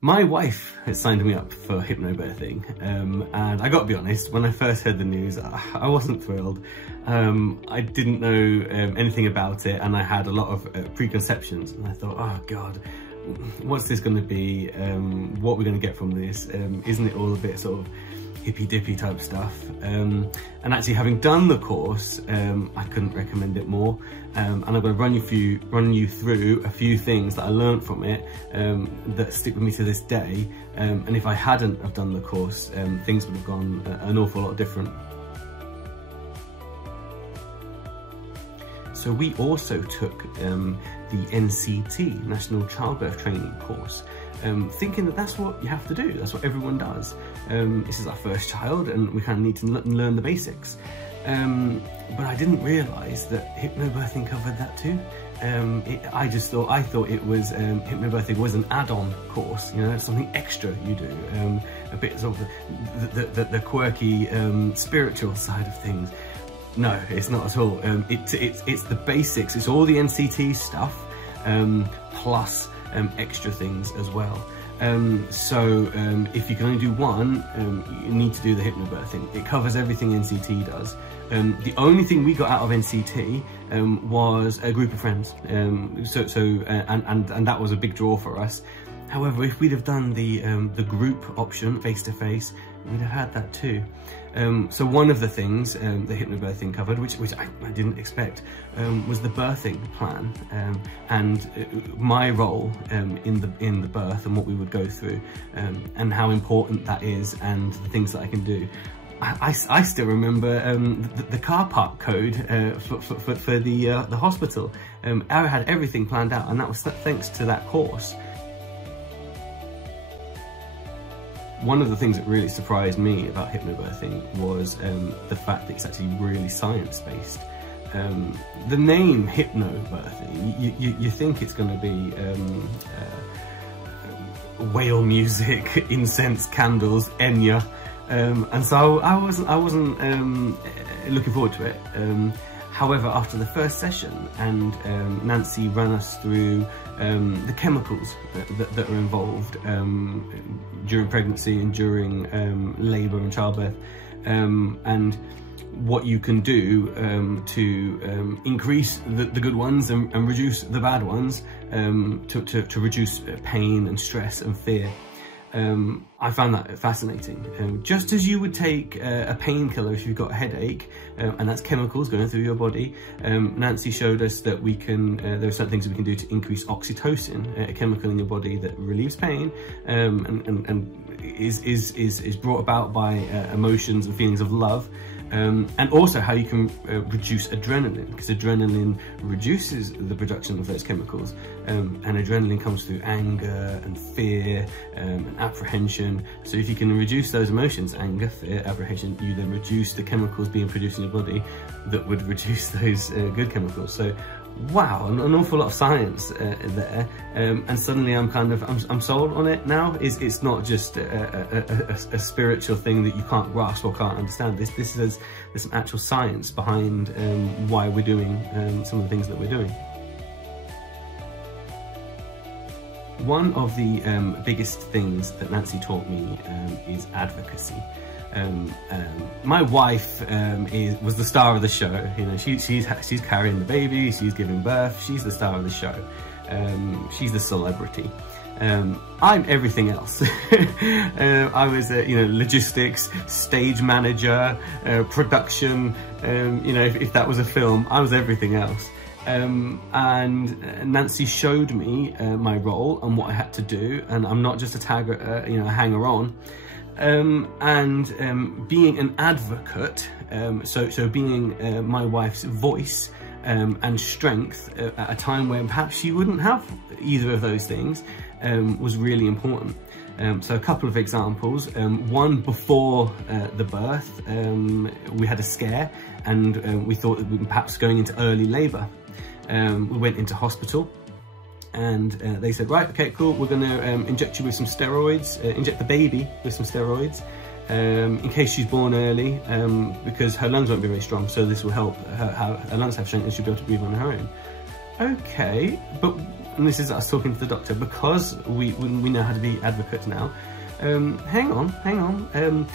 My wife has signed me up for hypnobirthing, and I got to be honest, when I first heard the news, I wasn't thrilled. I didn't know anything about it, and I had a lot of preconceptions, and I thought, oh God, what's this going to be? What are we going to get from this? Isn't it all a bit sort of hippy-dippy type stuff? And actually, having done the course, I couldn't recommend it more. And I'm going to run you through a few things that I learned from it that stick with me to this day. And if I hadn't have done the course, things would have gone an awful lot different. So we also took the NCT, National Childbirth Training course, thinking that that's what you have to do, that's what everyone does. This is our first child and we kind of need to learn the basics. But I didn't realise that hypnobirthing covered that too. I thought it was, hypnobirthing was an add-on course, you know, something extra you do, a bit sort of the quirky spiritual side of things. No, it's not at all. It's the basics, it's all the NCT stuff, plus extra things as well. So if you can only do one, you need to do the hypnobirthing. It covers everything NCT does. The only thing we got out of NCT was a group of friends. And that was a big draw for us. However, if we'd have done the group option face-to-face, we'd have had that too. So one of the things the hypnobirthing covered, which I didn't expect, was the birthing plan, and my role in the birth and what we would go through, and how important that is, and the things that I can do. I still remember the car park code for the hospital. I had everything planned out, and that was thanks to that course. One of the things that really surprised me about hypnobirthing was the fact that it's actually really science-based. The name hypnobirthing, you think it's going to be whale music, incense, candles, Enya, and so I wasn't looking forward to it. However, after the first session, and Nancy ran us through the chemicals that are involved during pregnancy and during labour and childbirth, and what you can do to increase the good ones and reduce the bad ones, to reduce pain and stress and fear. I found that fascinating. Just as you would take a painkiller if you've got a headache, and that's chemicals going through your body, Nancy showed us that we can, there are certain things that we can do to increase oxytocin, a chemical in your body that relieves pain, and is brought about by emotions and feelings of love. And also how you can reduce adrenaline, because adrenaline reduces the production of those chemicals, and adrenaline comes through anger and fear and apprehension. So if you can reduce those emotions, anger, fear, apprehension, you then reduce the chemicals being produced in your body that would reduce those good chemicals. So wow, an awful lot of science there, and suddenly I'm sold on it now. It's not just a spiritual thing that you can't grasp or can't understand. There's some actual science behind why we're doing some of the things that we're doing. One of the biggest things that Nancy taught me is advocacy. My wife was the star of the show. You know, she's carrying the baby, she's giving birth, she's the star of the show. She's the celebrity. I'm everything else. I was, logistics, stage manager, production. If that was a film, I was everything else. And Nancy showed me my role and what I had to do, and I'm not just a hanger-on. Being an advocate, so being my wife's voice and strength at a time when perhaps she wouldn't have either of those things, was really important. So a couple of examples. One, before the birth, we had a scare, and we thought that we were perhaps going into early labour. We went into hospital, and they said, right, okay, cool, we're going to inject you with some steroids, inject the baby with some steroids, in case she's born early, because her lungs won't be very strong, so this will help her lungs have strength and she'll be able to breathe on her own. Okay, but and this is us talking to the doctor, because we know how to be advocates now. Hang on.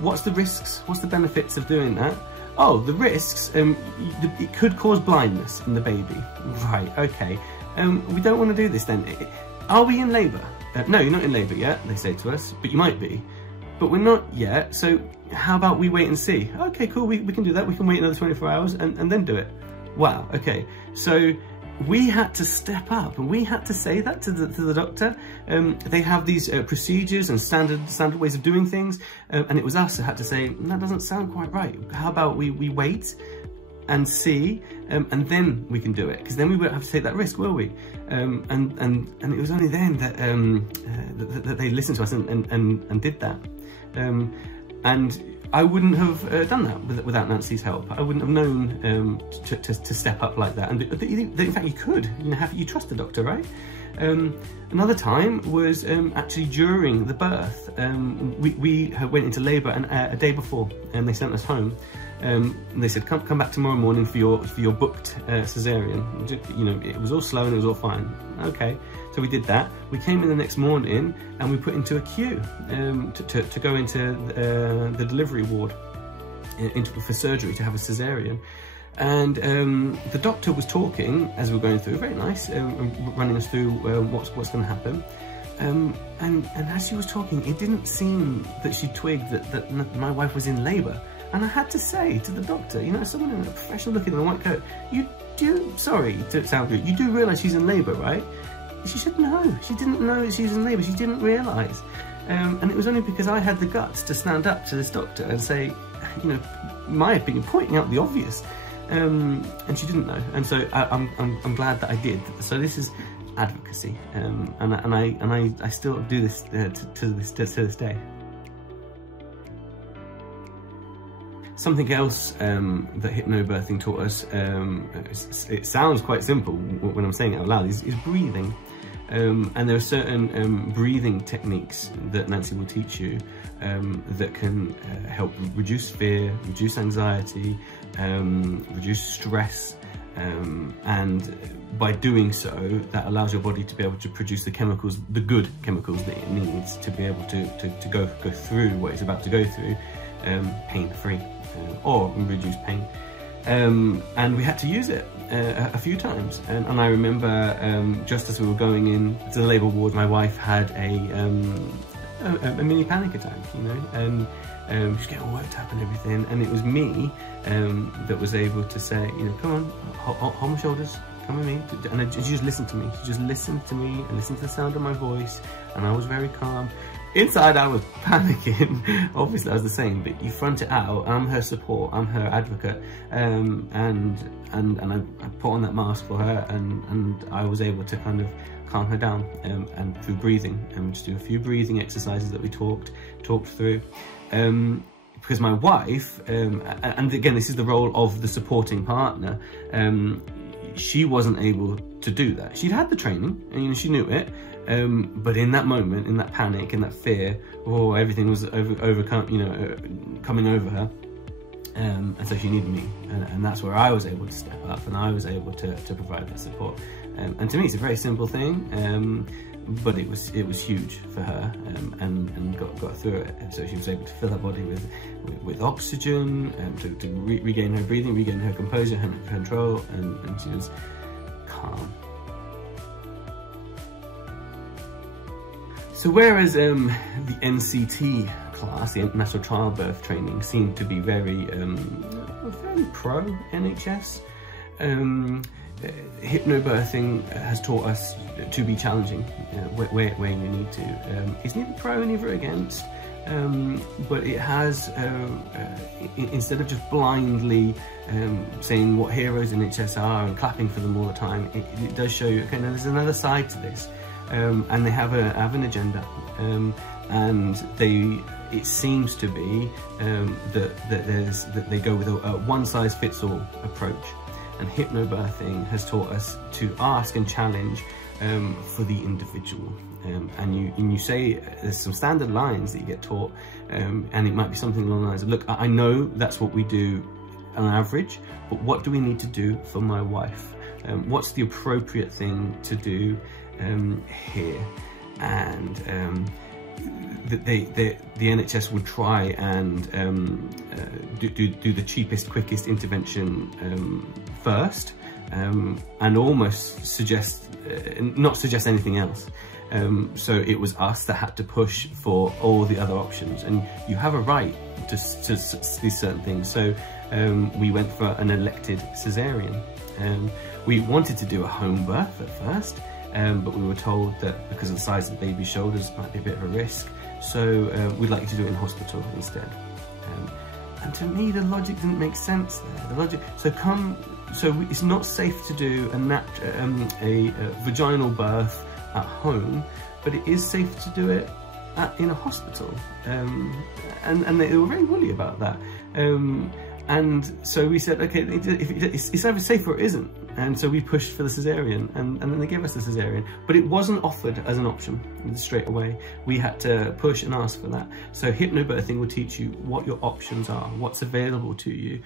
What's the risks? What's the benefits of doing that? Oh, the risks, it could cause blindness in the baby. Right, okay. We don't want to do this then. Are we in labour? No, you're not in labour yet, they say to us, but you might be. But we're not yet, so how about we wait and see? Okay, cool, we can do that. We can wait another 24 hours and then do it. Wow, okay. So we had to step up, and we had to say that to the doctor. They have these procedures and standard ways of doing things, and it was us who had to say, that doesn't sound quite right. How about we wait and see, and then we can do it, because then we won't have to take that risk, will we? And it was only then that that they listened to us and did that. And I wouldn't have done that without Nancy's help. I wouldn't have known to step up like that. And in fact, you could. You trust the doctor, right? Another time was actually during the birth. We went into labour a day before, and they sent us home. And they said, come back tomorrow morning for your booked cesarean. You know, it was all slow and it was all fine. Okay, so we did that. We came in the next morning and we put into a queue to go into the delivery ward for surgery, to have a cesarean. And the doctor was talking as we were going through, very nice, running us through what's going to happen. And as she was talking, it didn't seem that she twigged that my wife was in labour. And I had to say to the doctor, you know, someone in a professional looking in a white coat, sorry to sound rude, you do realise she's in labour, right? She said no, she didn't know that she was in labour, she didn't realise. And it was only because I had the guts to stand up to this doctor and say, you know, my opinion, pointing out the obvious. And she didn't know, and so I'm glad that I did. So this is advocacy, and I still do this to this day. Something else that hypnobirthing taught us, it sounds quite simple when I'm saying it out loud, is breathing. And there are certain breathing techniques that Nancy will teach you that can help reduce fear, reduce anxiety, reduce stress, and by doing so, that allows your body to be able to produce the chemicals, the good chemicals that it needs to be able to go through what it's about to go through, pain-free, or reduce pain. And we had to use it a few times, and I remember just as we were going in to the labour ward, my wife had a mini panic attack, you know, and she was getting worked up and everything, and it was me that was able to say, you know, come on, hold my shoulders, come with me, and she just listened to me. She just listened to me and listened to the sound of my voice, and I was very calm. Inside I was panicking, obviously I was the same, but you front it out. I'm her support, I'm her advocate, and I put on that mask for her, and I was able to kind of calm her down, and through breathing, and just do a few breathing exercises that we talked through. Because my wife, and again this is the role of the supporting partner, she wasn't able to do that. She'd had the training, and you know, she knew it, but in that moment, in that panic, in that fear, everything was coming over her, and so she needed me, and that's where I was able to step up, and I was able to provide that support. And to me, it's a very simple thing, but it was huge for her, and got through it. And so she was able to fill her body with oxygen, to regain her breathing, regain her composure, her control, and she was calm. So whereas the NCT class, the National Childbirth Training, seemed to be very fairly pro NHS, hypnobirthing has taught us to be challenging where you need to. It's neither pro, neither against, but it has, instead of just blindly saying what heroes NHS are and clapping for them all the time, it does show you, okay, now there's another side to this, and they have an agenda, and it seems to be that they go with a one-size-fits-all approach. And hypnobirthing has taught us to ask and challenge for the individual. And you say there's some standard lines that you get taught, and it might be something along the lines of, look, I know that's what we do on average, but what do we need to do for my wife? what's the appropriate thing to do here. And the NHS would try and do the cheapest, quickest intervention first, and almost not suggest anything else. So it was us that had to push for all the other options, and you have a right to these certain things. So we went for an elected cesarean. We wanted to do a home birth at first, but we were told that because of the size of the baby's shoulders, it might be a bit of a risk. So we'd like you to do it in hospital instead. And to me, the logic didn't make sense there. The logic, it's not safe to do a vaginal birth at home, but it is safe to do it in a hospital. And they were very woolly about that. And so we said, okay, it's either safe or it isn't. And so we pushed for the cesarean, and then they gave us the cesarean. But it wasn't offered as an option straight away. We had to push and ask for that. So hypnobirthing will teach you what your options are, what's available to you,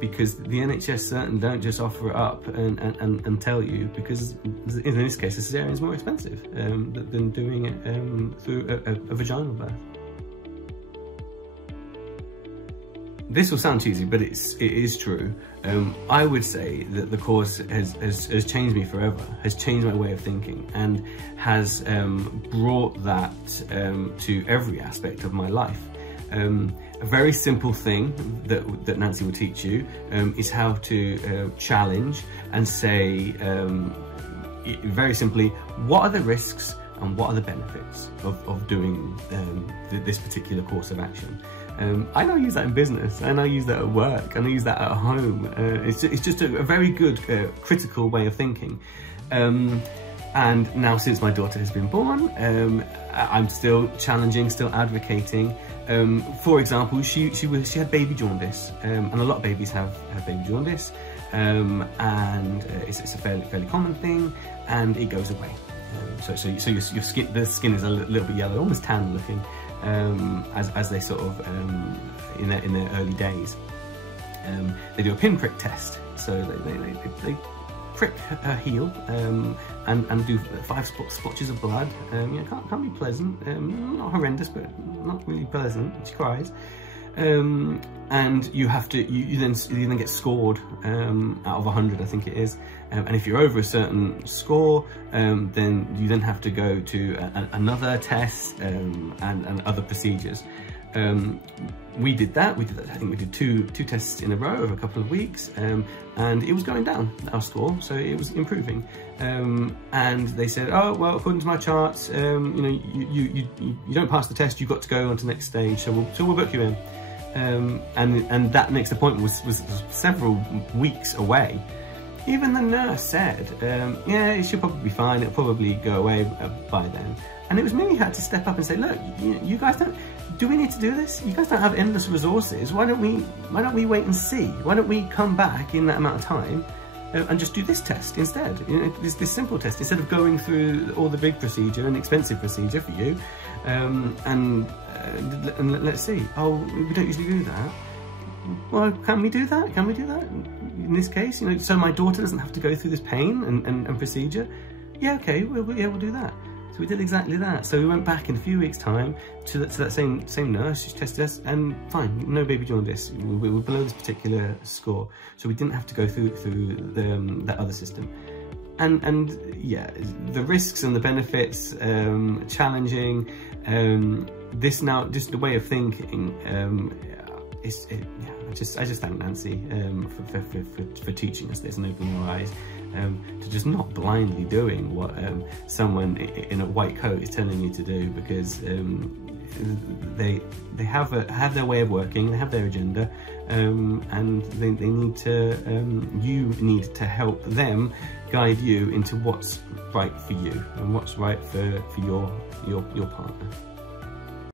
because the NHS certainly don't just offer it up and tell you, because in this case, a cesarean is more expensive than doing it through a vaginal birth. This will sound cheesy, but it is true. I would say that the course has changed me forever, has changed my way of thinking, and has brought that to every aspect of my life. A very simple thing that Nancy will teach you is how to challenge and say, very simply, what are the risks and what are the benefits of doing this particular course of action. I now use that in business, and I use that at work, and I use that at home. It's just a very good critical way of thinking. And now, since my daughter has been born, I'm still challenging, still advocating. For example, she had baby jaundice, and a lot of babies have baby jaundice, and it's a fairly common thing, and it goes away. So the skin is a little bit yellow, almost tan looking, as they sort of in their early days. They do a pinprick test, so they prick her heel and do 5 splotches of blood. Can't be pleasant, not horrendous, but not really pleasant. She cries. And you have to, you then get scored out of 100, I think it is. And if you're over a certain score, then you then have to go to another test and other procedures. We did that. I think we did two tests in a row over a couple of weeks, and it was going down, our score, so it was improving. And they said, oh well, according to my charts, you don't pass the test, you've got to go on to the next stage, so we'll book you in. And that next appointment was several weeks away. Even the nurse said, yeah, it should probably be fine, it'll probably go away by then. And it was me who had to step up and say, look, you guys do we need to do this? You guys don't have endless resources. Why don't we wait and see? Why don't we come back in that amount of time and just do this test instead? This simple test, instead of going through all the big procedure and expensive procedure for you. And let's see. Oh, we don't usually do that. Well, can we do that? Can we do that in this case? So my daughter doesn't have to go through this pain and procedure. Yeah, okay, we'll do that. So we did exactly that. So we went back in a few weeks' time to that same nurse. She tested us, and fine, no baby jaundice. We were below this particular score, so we didn't have to go through that other system. And yeah, the risks and the benefits, challenging. Just the way of thinking. I just thank Nancy for teaching us this and opening our eyes to just not blindly doing what someone in a white coat is telling you to do, because they have their way of working, they have their agenda, and they need to you need to help them guide you into what's right for you and what's right for your partner.